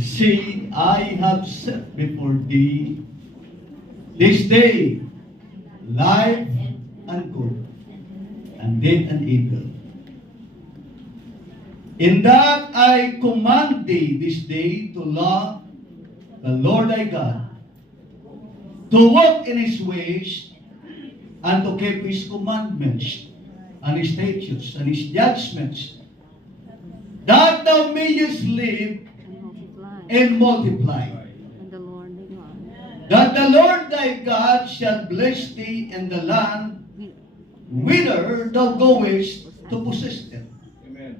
See, I have set before thee this day life and good, and death and evil. In that I command thee this day to love the Lord thy God, to walk in his ways, and to keep his commandments, and his statutes, and his judgments, that thou mayest live and multiply. That the Lord thy God shall bless thee in the land whither thou goest to possess it. Amen.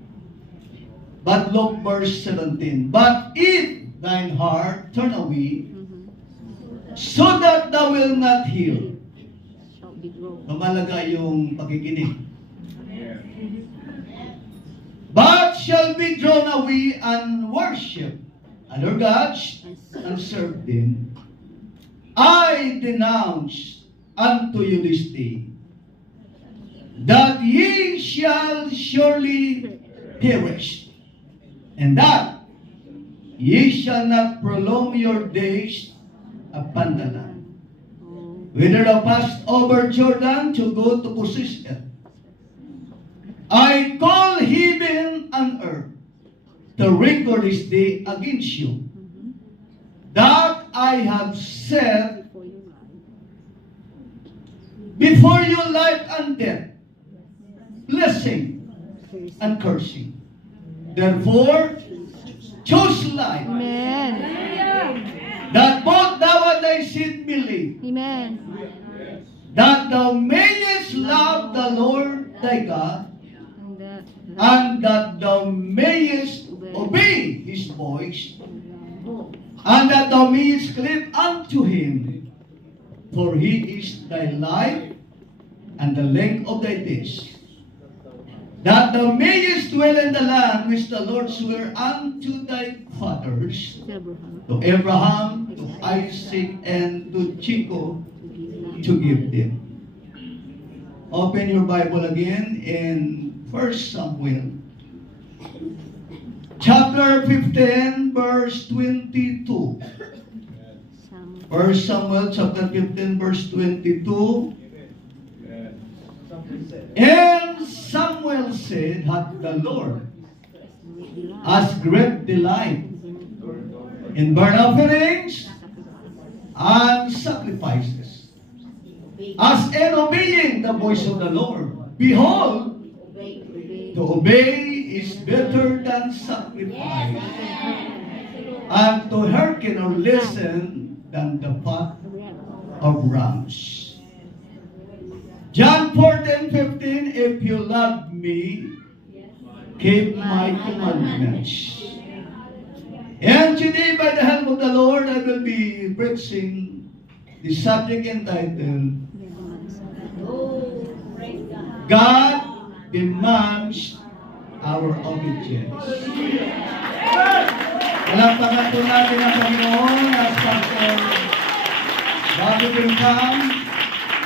But look verse 17. But if thine heart turn away, so that thou will not heal. Mamalaga yung pakikinig. But shall be drawn away and worship other gods and serve them. I denounce unto you this day that ye shall surely perish, and that ye shall not prolong your days upon the land, whither thou passed over Jordan to go to possess it. I call heaven and earth to record this day against you, that I have set before you life and death, blessing and cursing. Therefore, choose life, Amen. that both thou and thy seed may live, Amen. that thou mayest love the Lord thy God, and that thou mayest obey his voice, and that thou mayest cleave unto him, for he is thy life and the length of thy days, that thou mayest dwell in the land which the Lord sware unto thy fathers, to Abraham, to Isaac, and to Jacob, to give them. Open your Bible again in 1 Samuel, chapter 15, verse 22. 1 Samuel, chapter 15, verse 22. And Samuel said, hath the Lord as great delight in burnt offerings and sacrifices, as in obeying the voice of the Lord. Behold, to obey is better than sacrifice, and to hearken or listen than the fat of rams. John 14:15, if you love me, keep my commandments. And today, by the help of the Lord, I will be preaching the subject entitled, God demands our obedience. Palapakan po natin ang Panginoon as Pastor Bobby Bingham.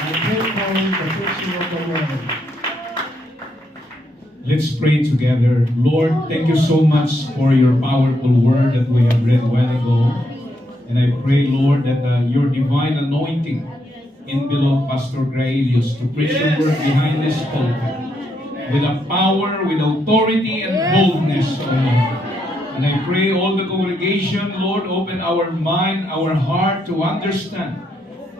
I pray for the preaching of the word. Let's pray together. Lord, thank you so much for your powerful word that we have read a while ago. And I pray, Lord, that your divine anointing envelop Pastor Graelius to preach your word behind this pulpit with a power, with authority, and boldness, O Lord. And I pray all the congregation, Lord, open our mind, our heart to understand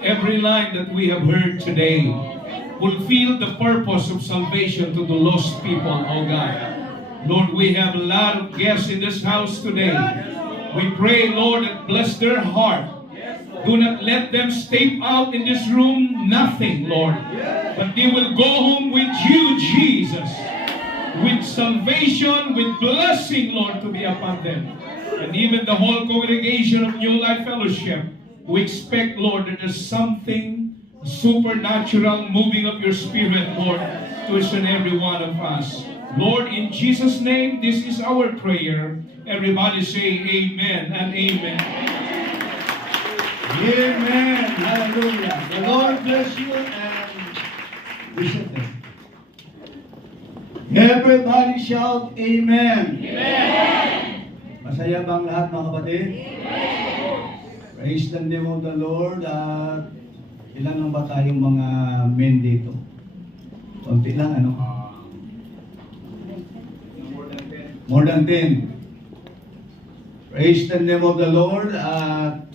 every line that we have heard today. Fulfill the purpose of salvation to the lost people, O God. Lord, we have a lot of guests in this house today. We pray, Lord, that bless their heart. Do not let them step out in this room nothing, Lord. But they will go home with you, Jesus. With salvation, with blessing, Lord, to be upon them. And even the whole congregation of New Life Fellowship, we expect, Lord, that there's something supernatural moving of your Spirit, Lord, to each and every one of us. Lord, in Jesus' name, this is our prayer. Everybody say amen and amen. Amen. Hallelujah. The Lord bless you and visit them. Everybody shout amen. Amen. Masaya bang lahat mga kapatid? Praise the name of the Lord. At ilan lang ba tayong mga men dito? Konti lang, ano? More than 10. Praise the name of the Lord. At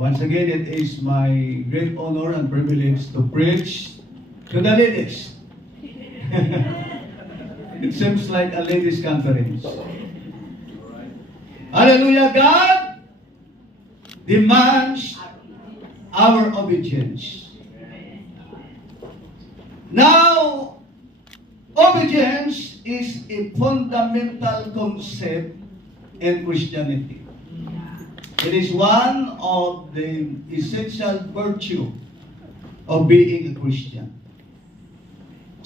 once again, it is my great honor and privilege to preach to the ladies. It seems like a ladies' conference. Hallelujah. God demands our obedience. Now, obedience is a fundamental concept in Christianity. It is one of the essential virtue of being a Christian.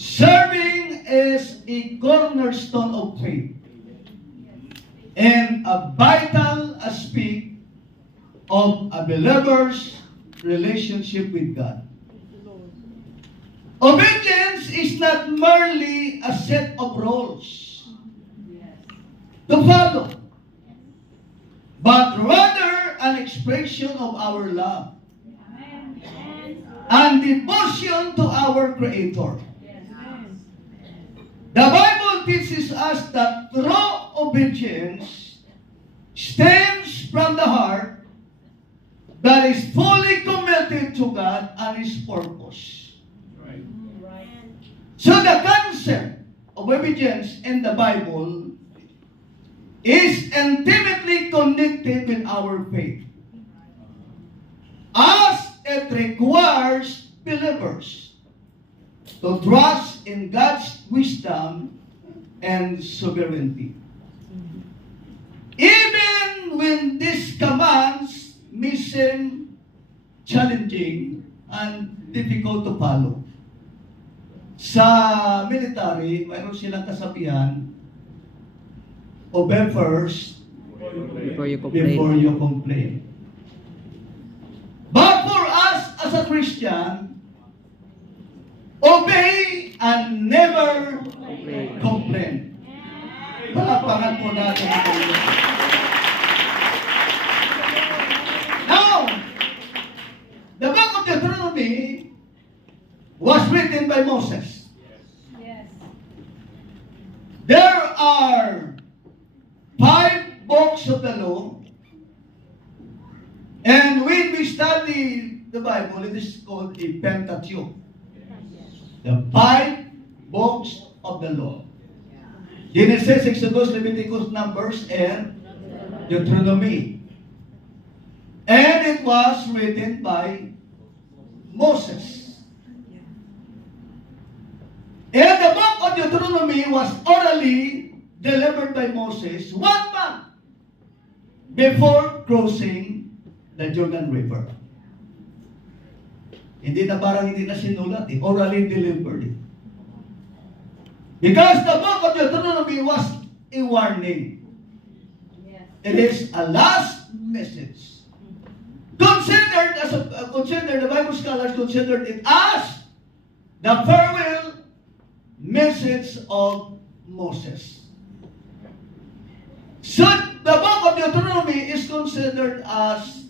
Serving is a cornerstone of faith and a vital aspect of a believer's relationship with God. Obedience is not merely a set of rules to follow, but rather an expression of our love and devotion to our Creator. The Bible teaches us that true obedience stems from the heart that is fully committed to God and His purpose. Right. So the concept of obedience in the Bible is intimately connected with our faith, as it requires believers to trust in God's wisdom and sovereignty. Even when these commands may seem challenging and difficult to follow. Sa military, mayroon silang kasabihan, obey first before you complain. But for us as a Christian, obey and never complain. Palapakan po natin ang Panginoon. Now, the book of Deuteronomy was written by Moses. There are 5 books of the law, and when we study the Bible, it is called a Pentateuch. The 5 books of the law. Genesis, Exodus, Leviticus, Numbers, and Deuteronomy. And it was written by Moses. And the book of Deuteronomy was orally delivered by Moses 1 month before crossing the Jordan River. Hindi na parang hindi na sinulat eh. Orally delivered eh. Because the book of Deuteronomy was a warning. It is a last message. Considered the Bible scholars considered it as the farewell message of Moses. So the book of Deuteronomy is considered as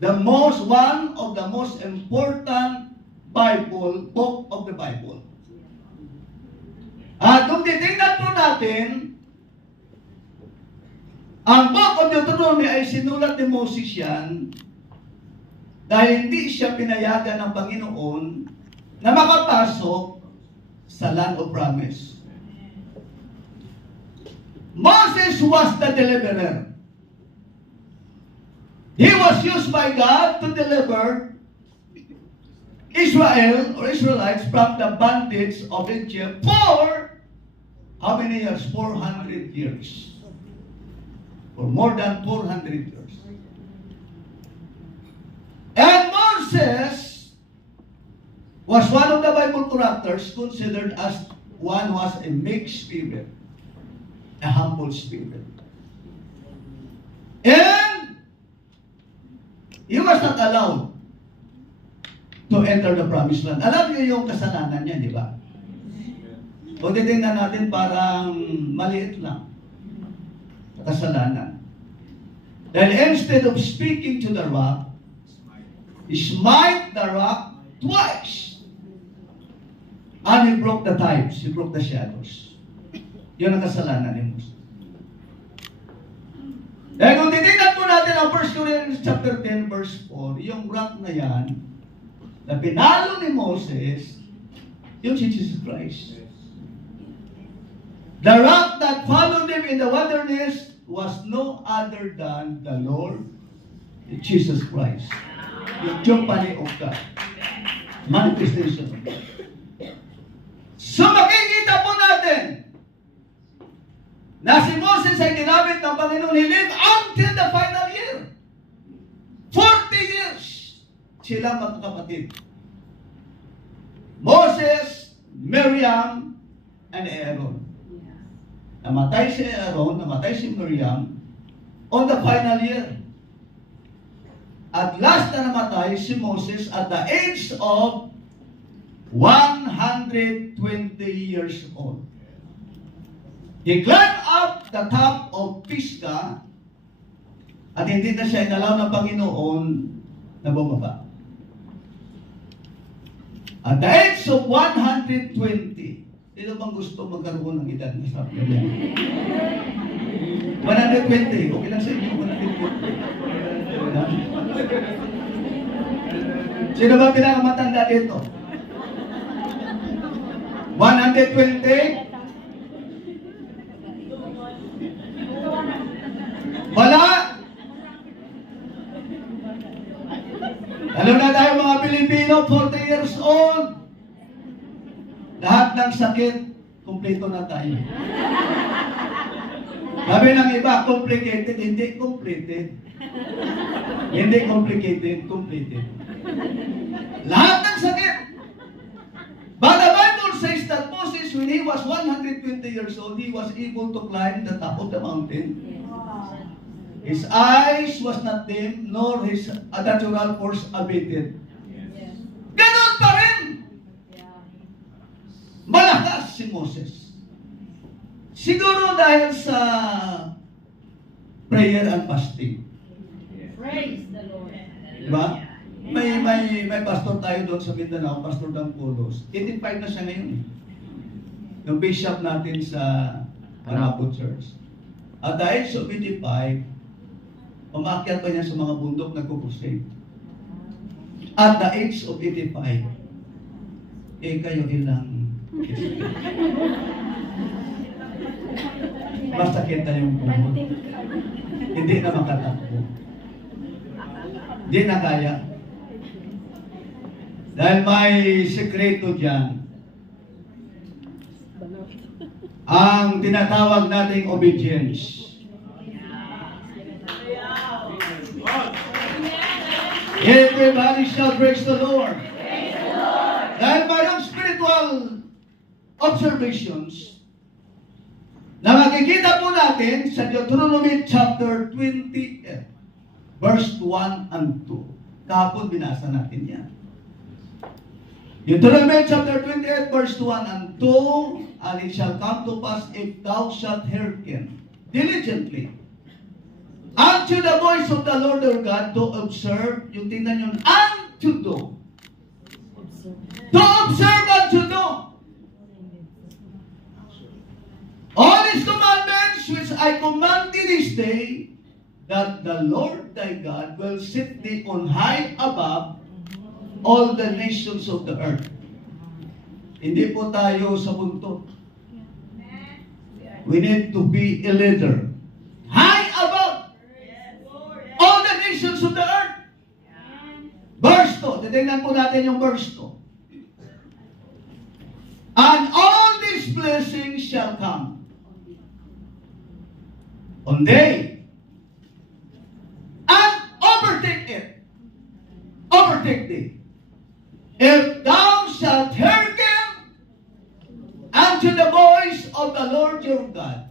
one of the most important book of the Bible. At kung titingnan po natin, ang book of Deuteronomy ay sinulat ni Moses yan dahil hindi siya pinayagan ng Panginoon na makapasok sa land of promise. Moses was the deliverer. He was used by God to deliver Israel or Israelites from the bondage of Egypt for how many years? 400 years. For more than 400 years. And Moses was one of the Bible characters considered as one who has a meek spirit, a humble spirit. And he was not allowed to enter the promised land. Alam niyo yung kasalanan niya, di ba? Kung titingnan natin, parang maliit lang. kasalanan. Dahil instead of speaking to the rock, he smite the rock twice. And he broke the types, he broke the shadows. Yun ang kasalanan ni Moses. Dahil kung titignan po natin ang 1 Corinthians chapter 10 verse 4, yung rock na yan, na pinalo ni Moses, yung si Jesus Christ. The rock that followed him in the wilderness was no other than the Lord Jesus Christ. Yung Company of God. Manifestation of God. So makikita po natin na si Moses ay ginamit ng Panginoon. He lived until the final year. 40 years sila magkakapatid. Moses, Miriam, and Aaron. Namatay si Aaron, namatay si Miriam on the final year. At last na namatay si Moses at the age of 120 years old. He climbed up the top of Pisgah at hindi na siya inalaw ng Panginoon na bumaba. At the age of 120, sino bang gusto magkaroon ng edad na sabi niya? 120, okay lang sa inyo, 120. Sino ba pinakamatanda dito? 120? Wala! Alam na tayo mga Pilipino, 40 years old. Lahat ng sakit, kumpleto na tayo. Sabi ng iba, complicated, hindi completed. Hindi complicated, completed. Lahat ng sakit. But the Bible says that Moses, when he was 120 years old, he was able to climb the top of the mountain. His eyes was not dim, nor his natural force abated. Ganon pa rin! Malakas si Moses. Siguro dahil sa prayer and fasting. Praise the Lord. Diba? May pastor tayo doon sa Mindanao, Pastor Dampulos. 85 na siya ngayon. Yung bishop natin sa Harapot Church. At the age of 85, umakyat pa niya sa mga bundok nagkukusig. At the age of 85, kayo ilang basta kita yung pumunod. Hindi na makatakbo. Hindi na kaya. Dahil may sekreto dyan. Ang tinatawag nating obedience. Everybody shall praise the Lord. Praise the Lord. Dahil mayroong spiritual observations na makikita po natin sa Deuteronomy chapter 20, verse 1 and 2. Kahapon binasa natin yan. Deuteronomy chapter 28, verse 1 and 2, and it shall come to pass if thou shalt hearken diligently unto the voice of the Lord our God to observe, yung tingnan yun, and to do. To observe and to do. All His commandments which I command thee this day, that the Lord thy God will set thee on high above all the nations of the earth. Hindi po tayo sa buntot. We need to be a leader. High above all the nations of the earth. Verse 2. Titignan po natin yung verse 2. And all these blessings shall come on day and overtake it. Overtake thee. If thou shalt hearken unto the voice of the Lord your God.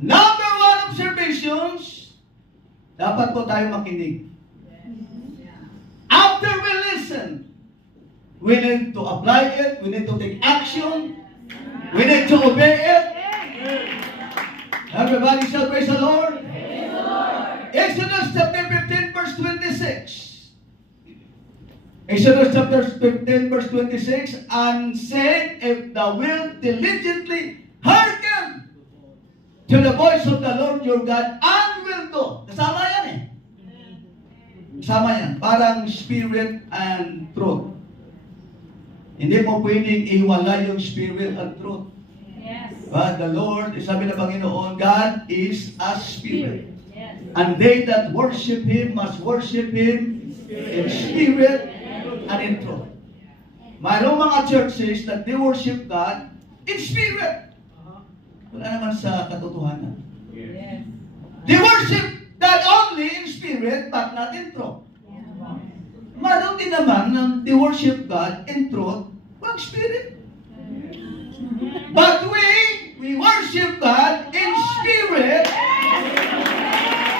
Number one observations, dapat po tayo makinig. After we listen, we need to apply it, we need to take action, we need to obey it. Everybody shall praise the Lord. Exodus chapter 15 verse 26. Exodus chapter 15 verse 26, and said, if thou wilt diligently hearken to the voice of the Lord your God, and will do. Kasama yan eh. Kasama yan. Parang spirit and truth. Hindi mo pwedeng iwala yung spirit and truth. Yes. But the Lord, sabi ng Panginoon, God is a spirit. Yes. And they that worship Him must worship Him in spirit and in truth. Mayroong mga churches that they worship God in spirit. Wala naman sa katotohanan. Yes. They worship God only in spirit but not in truth. Mayroon din naman na they worship God in truth but spirit. But we worship God in spirit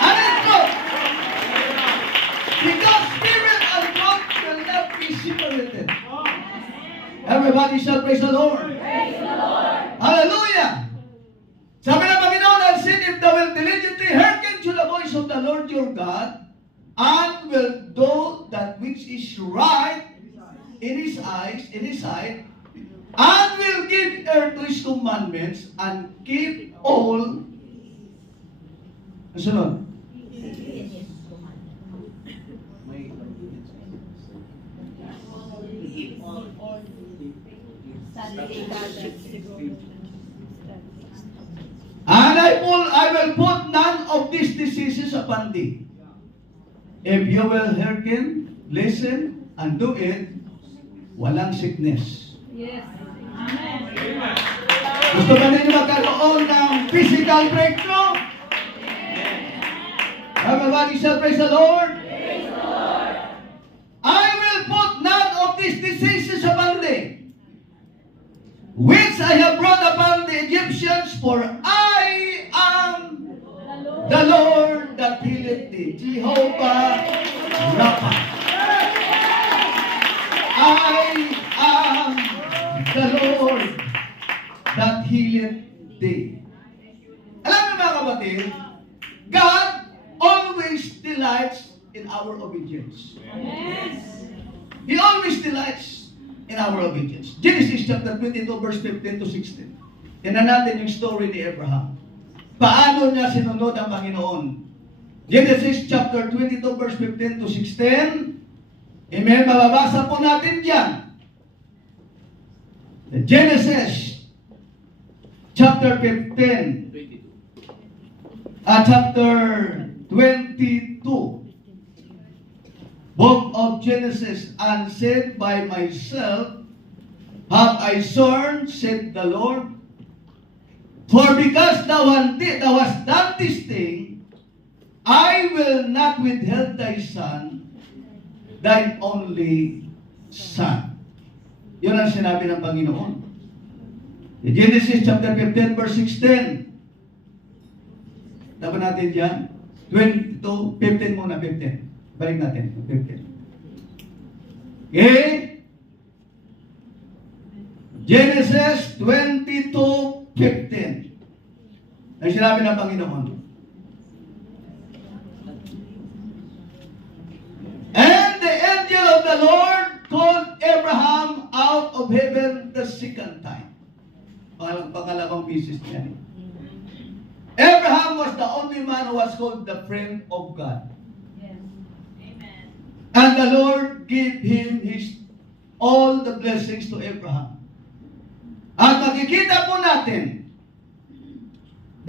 and in truth. Because spirit and truth will not be separated. Everybody shall praise the Lord. Praise the Lord. Hallelujah! Sabi ng Panginoon, and said, if thou wilt diligently hearken to the voice of the Lord your God, and will do that which is right in His eyes, in His sight, and will give ear to His commandments, and keep all. Ang sunod. And I will put none of these diseases upon thee. If you will hearken, listen, and do it, walang sickness. Yes. Amen. Gusto ba ninyo magkaroon ng physical breakthrough? Everybody shall praise the Lord. Praise the Lord. I will put none of these diseases upon thee, which I have brought upon the Egyptians, for I am the Lord that healeth thee. Jehovah Rapha. I am the Lord that healeth thee. Alam niyo mga kapatid, God always delights in our obedience. Yes. He always delights in our obedience. Genesis chapter 22 verse 15 to 16. Tingnan natin yung story ni Abraham. Paano niya sinunod ang Panginoon? Genesis chapter 22 verse 15 to 16. Amen. Mababasa po natin diyan. Genesis chapter 15. Chapter 22. Book of Genesis, and said, by myself have I sworn, said the Lord, for because thou hast done this thing, I will not withhold thy son, thine only son. Yun ang sinabi ng Panginoon. Genesis chapter 15 verse 16. Tapan natin dyan. 22, 15 muna, 15. Balik natin, 15. Okay? Genesis 22:15. Ang sinabi ng Panginoon. And the angel of the Lord called Abraham out of heaven the second time. Pangalawang pieces niya. Abraham was the only man who was called the friend of God. Yes. Amen. And the Lord gave him all the blessings to Abraham. At makikita po natin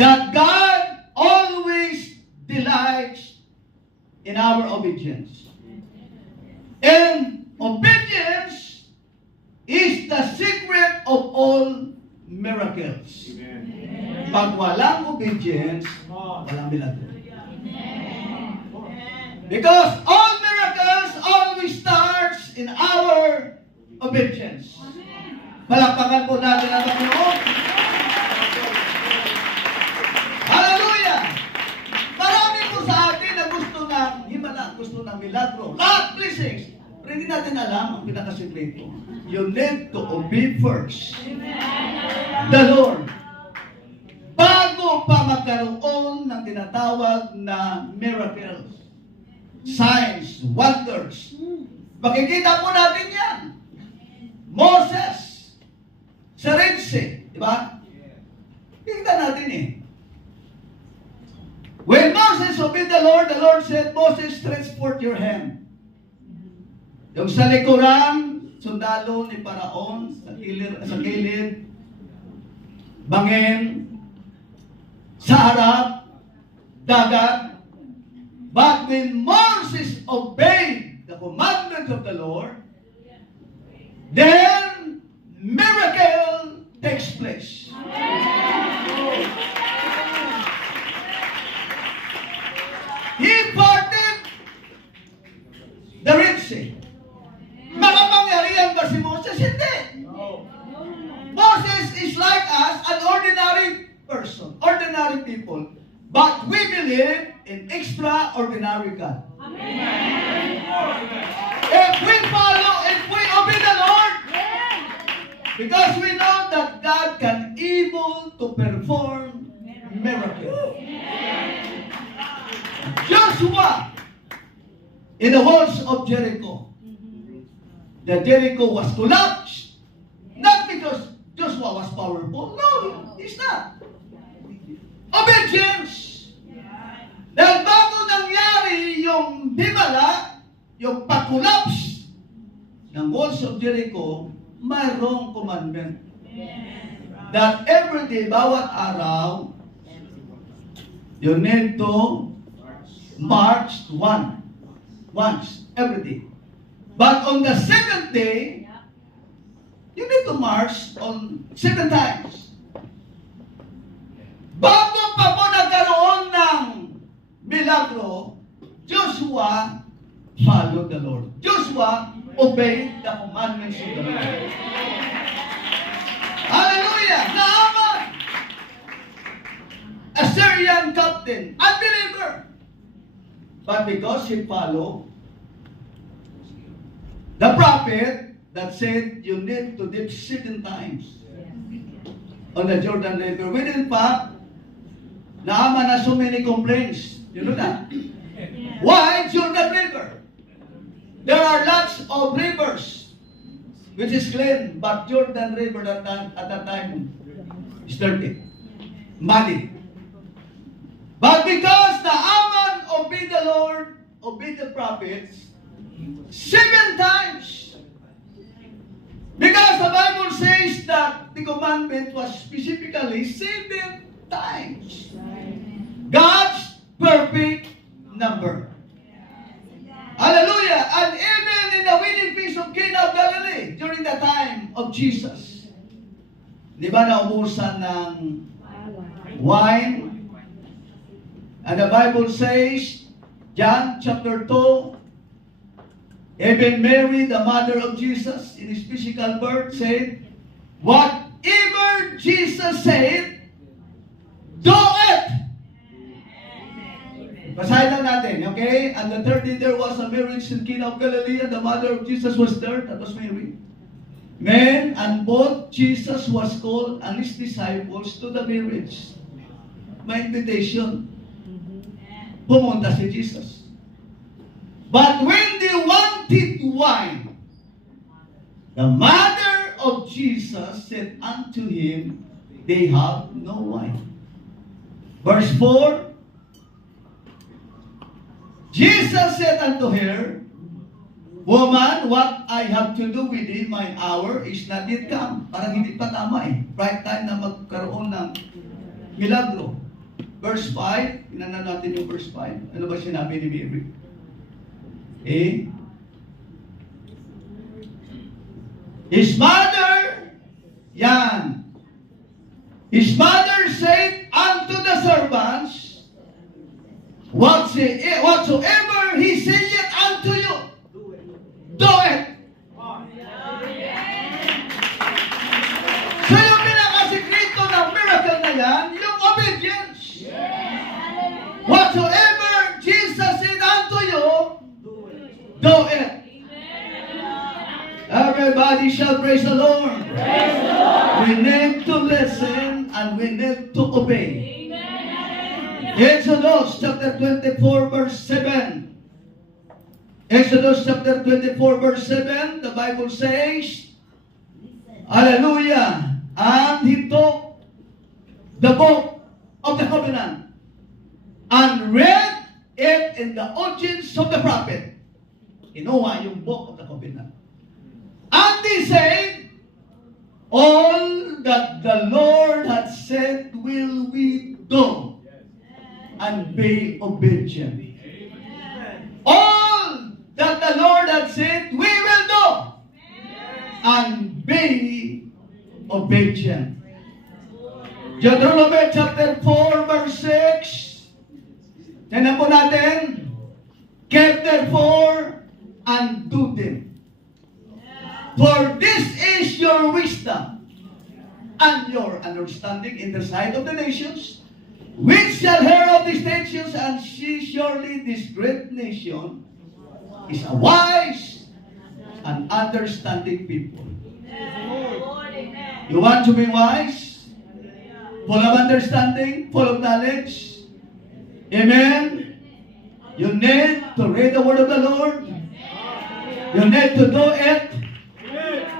that God always delights in our obedience. And obedience is the secret of all miracles. Amen. Pag walang obedience, walang milagro. Because all miracles always starts in our obedience. Palakpakan po natin ang Panginoon. Hallelujah! Marami po sa atin na gusto ng himala, gusto ng milagro. God blessings! Pero hindi natin alam ang pinakasikreto. You need to obey first the Lord. Bago pa magkaroon ng tinatawag na miracles, signs, wonders. Makikita po natin yan. Moses, sa Red Sea, di ba? Kita natin eh. When Moses obeyed the Lord said, Moses, stretch forth your hand. Yung sa likuran, sundalo ni Paraon, sa gilid, bangin, sa harap, dagat. But when Moses obeyed the commandments of the Lord, then miracle takes place. He parted the Red Sea. Makapangyarihan ba si Moses? Hindi. Moses is like us, an ordinary person, ordinary people. But we believe in extraordinary God. If we follow, if we obey the Lord, because we know that God can able to perform miracles. Joshua, in the walls of Jericho, the Jericho was collapsed. Not because Joshua was powerful. No, he's not. Obedience. Dahil bago nangyari yung himala, yung pag-collapse ng walls of Jericho, mayroong commandment. That every day, bawat araw, you need to march once every day. But on the seventh day, you need to march on 7 times. Bago pa po nagkaroon ng milagro, Joshua followed the Lord. Joshua obeyed the commandments of the Lord. Hallelujah! Naaman! A Syrian captain, unbeliever. But because he followed the prophet that said you need to dip 7 times on the Jordan River. Within fact, Naaman has so many complaints. You know that? Why Jordan River? There are lots of rivers which is clean, but Jordan River at that time is dirty, muddy. But because Naaman obeyed the Lord, obeyed the prophets, 7 times. Because the Bible says that the commandment was specifically 7 times. God's perfect number. Hallelujah! And even in the wedding feast of Cana of Galilee, during the time of Jesus, di ba naubusan ng wine? And the Bible says, John chapter 2, even Mary, the mother of Jesus, in his physical birth, said, whatever Jesus said, do it! Basahin lang natin, okay? And the third day there was a marriage in Cana of Galilee, and the mother of Jesus was there, that was Mary. Men, and both Jesus was called and his disciples to the marriage. May invitation. Pumunta si Jesus. But when they wanted wine, the mother of Jesus said unto him, they have no wine. Verse 4, Jesus said unto her, woman, what I have to do with thee, my hour is not yet come. Parang hindi pa tama eh. Right time na magkaroon ng milagro. Verse 5, inanan natin yung verse 5. Ano ba sinabi ni Mary? His mother, yan. His mother said unto the servants, whatsoever he saith unto you, do it. So yung pinakasikreto ng miracle na yan, yung obedience. Whatsoever Jesus said unto you, do it. Everybody shall praise the Lord. Praise the Lord. We need to listen and we need to obey. Exodus chapter 24 verse 7. Exodus chapter 24 verse 7, the Bible says, hallelujah, and he took the book of the covenant and read it in the audience of the prophet. Kinuha yung book of the covenant. And he said, all that the Lord had said will we do and be obedient. All that the Lord had said we will do and be obedient. Deuteronomy chapter 4 verse 6. Tignan po natin. Keep therefore and do them. For this is your wisdom and your understanding in the sight of the nations, which shall hear of these nations, and see surely this great nation is a wise and understanding people. You want to be wise? Full of understanding? Full of knowledge? Amen? You need to read the word of the Lord. You need to do it.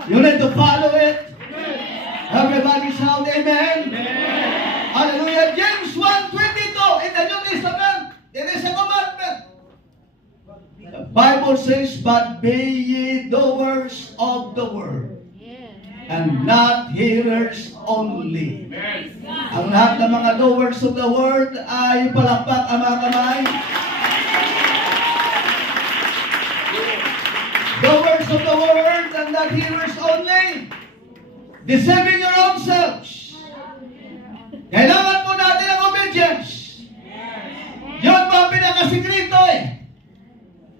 You need to follow it. Everybody shout amen. Hallelujah. James 1:22 in the New Testament. It is a commandment. The Bible says, but be ye doers of the word, and not hearers only. Ang lahat ng mga doers of the word ay palakpak ang mga kamay. Doers of the word and not hearers only. Deceiving your own selves. Kailangan po natin ang obedience. Yun po ang pinakasikreto eh.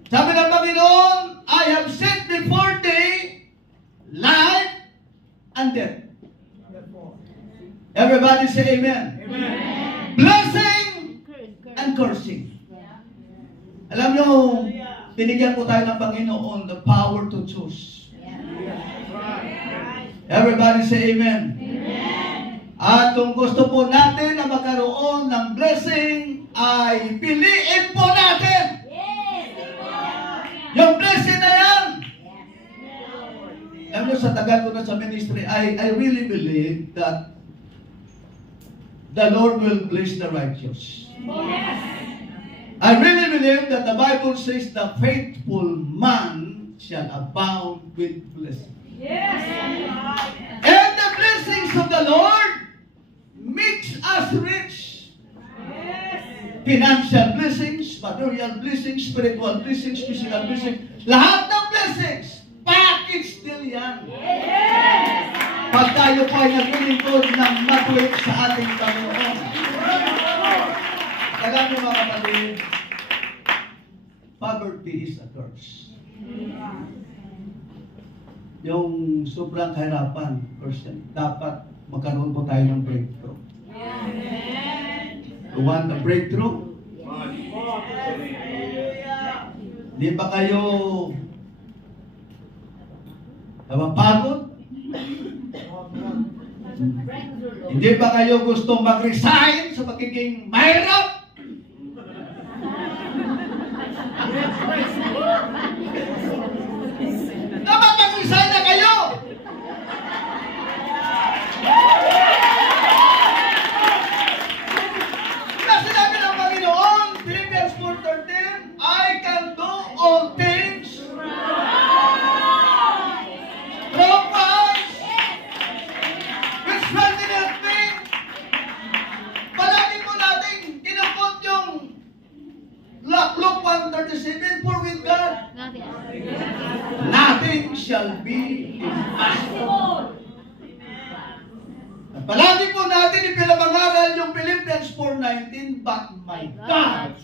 Sabi ng Panginoon, I have set before thee life and death. Everybody say amen. Amen. Blessing and cursing. Alam nyo, binigyan po tayo ng Panginoon the power to choose. Everybody say amen. At kung gusto po natin na magkaroon ng blessing, ay piliin po natin. Yung blessing na yan. Alam nyo, sa tagal ko na sa ministry, I really believe that the Lord will bless the righteous. I really believe that the Bible says the faithful man shall abound with blessing. And the blessings of the Lord makes us rich. Financial blessings, material blessings, spiritual blessings, physical blessings. Lahat ng blessings, package deal yan. Pag tayo po ay naglilingkod ng matuwid sa ating Panginoon. Alam mo mga kapatid, poverty is a curse. Yung sobrang kahirapan, Christian, dapat magkaroon po tayo ng breakthrough. You want a breakthrough? Di ba kayo napapagod? Hindi ba kayo gusto mag-resign sa pagiging mahirap? Dapat mag-resign na kayo! Kasi sinabi ng Panginoon, Philippians 4:13, I can do all things through Christ, which strengtheneth me. Palagi po natin kinukot yung Luke 1:37, for with God nothing shall be impossible. At palagi po natin ipinabangaral yung Philippians 4:19, but my God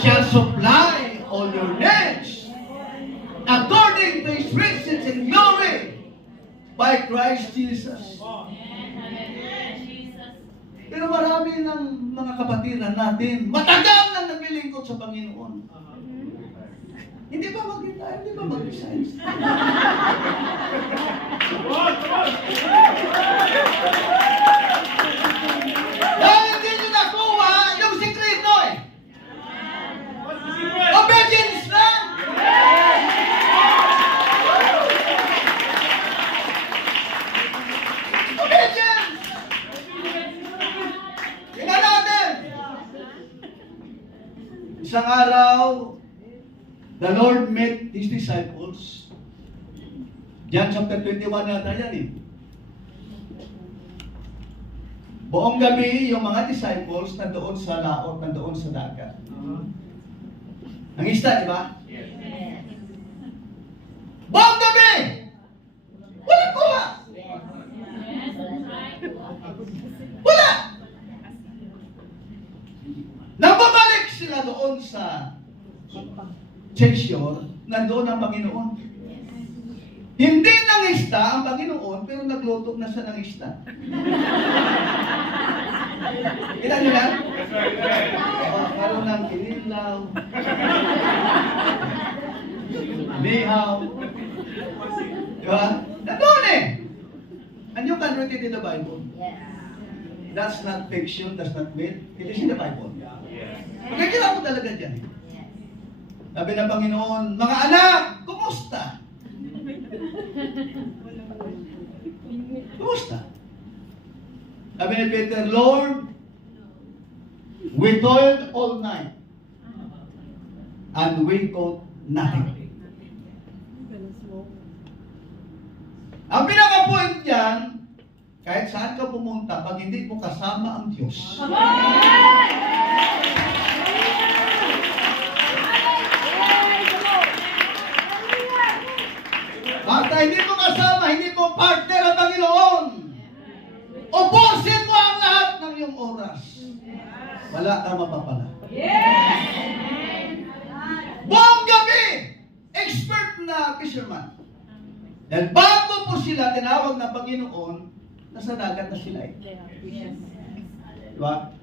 shall supply all your needs according to His riches in glory by Christ Jesus. Pero marami ng mga kapatiran natin matagal nang naglilingkod sa Panginoon. Hindi ba mag-retire? Hindi ba mag-resign? Dahil hindi nyo nakuha Isang araw, the Lord met His disciples. John chapter 21 yata yan eh. Buong gabi, yung mga disciples nandoon sa laot, nandoon sa dagat. Ang isda, di ba? Buong gabi! Walang kuha! Wala! Nang babalik sila doon sa section, nandoon ang Panginoon. Hindi ng isda ang Panginoon, pero nagluto na siya ng isda. Kita nyo lang? Karoon ng kinilaw, lihaw. Diba? Nandoon eh! And you can read it in the Bible. That's not fiction, that's not myth. It is in the Bible. Magkakila mo talaga dyan. Sabi ng Panginoon, mga anak, kumusta? Kumusta? Sabi ni Peter, Lord, we toiled all night and we caught nothing. Ang pinaka-point dyan, kahit saan ka pumunta, pag hindi mo kasama ang Diyos, basta hindi mo kasama, hindi mo partner ang Panginoon, ubusin mo ang lahat ng iyong oras. Wala kang mapapala. Buong gabi, expert na fisherman. Dahil bago po sila tinawag ng Panginoon, nasa dagat na sila eh. Diba?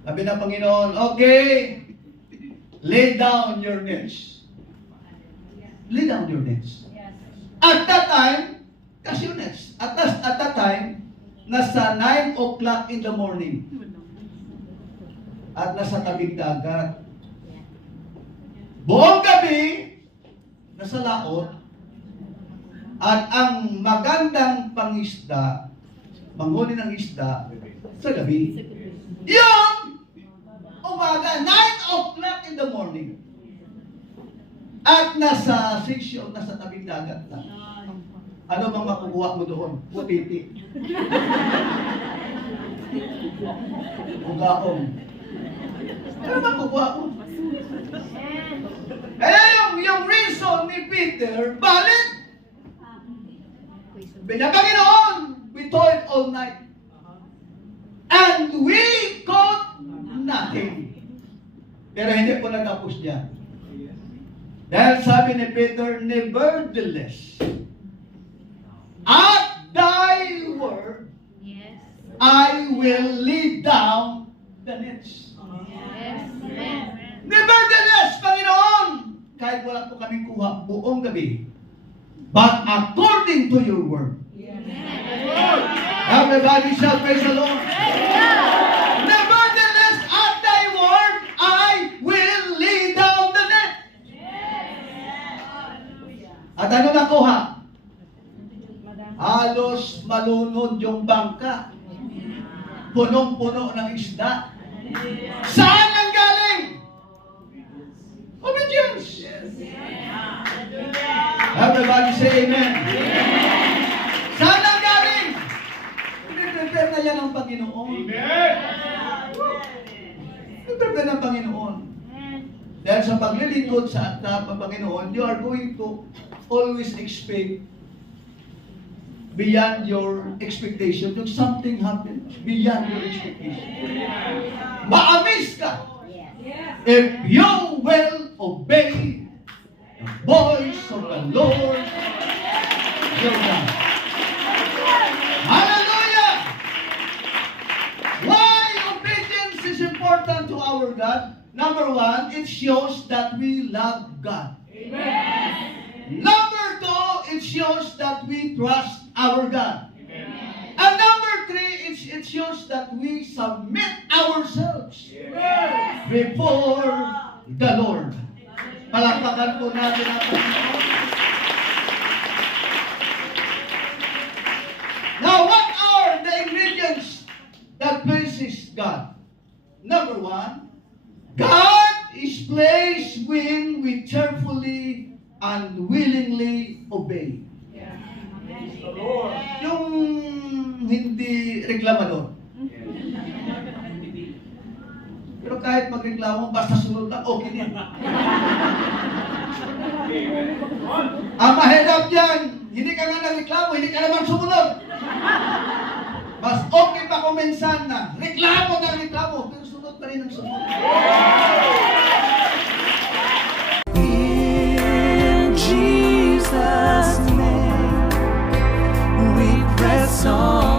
Sabi ng Panginoon, okay, lay down your nets. Lay down your nets. At that time, kasi yung nets, at that time, nasa 9 o'clock in the morning. At nasa tabing dagat. Buong gabi, nasa laot, at ang magandang pangisda, manghuli ng isda, sa gabi. Yung umaga, 9 o'clock in the morning. At nasa section, nasa tabing dagat lang. Ano bang makukuha mo doon? Putiti. Ugaong. Ano bang makukuha mo? Eh, yung reason ni Peter, balik! Panginoon, we toiled all night. And we caught nothing. Pero hindi po natapos dyan. Dahil sabi ni Peter, nevertheless, at thy word, I will lay down the nets. Nevertheless, Panginoon, kahit wala po kaming kuha buong gabi, but according to your word. Everybody shall praise the Lord. Nevertheless, at thy word, I will lay down the net. At ano nakuha? Halos malunod yung bangka. Punong-puno ng isda. Saan ang galing? Obedience. Everybody say amen. Saan ang galing? Prepare na yan ang Panginoon. Prepare ng Panginoon. Dahil sa paglilingkod sa Panginoon, you are going to always expect beyond your expectation. Yung something happen beyond your expectation. Ma-amaze ka if you will obey the voice of the Lord your God. Hallelujah! Why obedience is important to our God? Number one, it shows that we love God. Number two, it shows that we trust our God. And number three, it shows that we submit ourselves before the Lord. Palakpakan po natin ang Panginoon. Now, what are the ingredients that pleases God? Number one, God is pleased when we cheerfully and willingly obey. Yung hindi reklamador. Pero kahit magreklamo, basta sunod lang, okay din. Ang mahirap dyan, hindi ka nga nagreklamo, hindi ka naman sumunod. Mas okay pa kung minsan na reklamo, pero sunod pa rin ang sunod. In Jesus' name, we press on.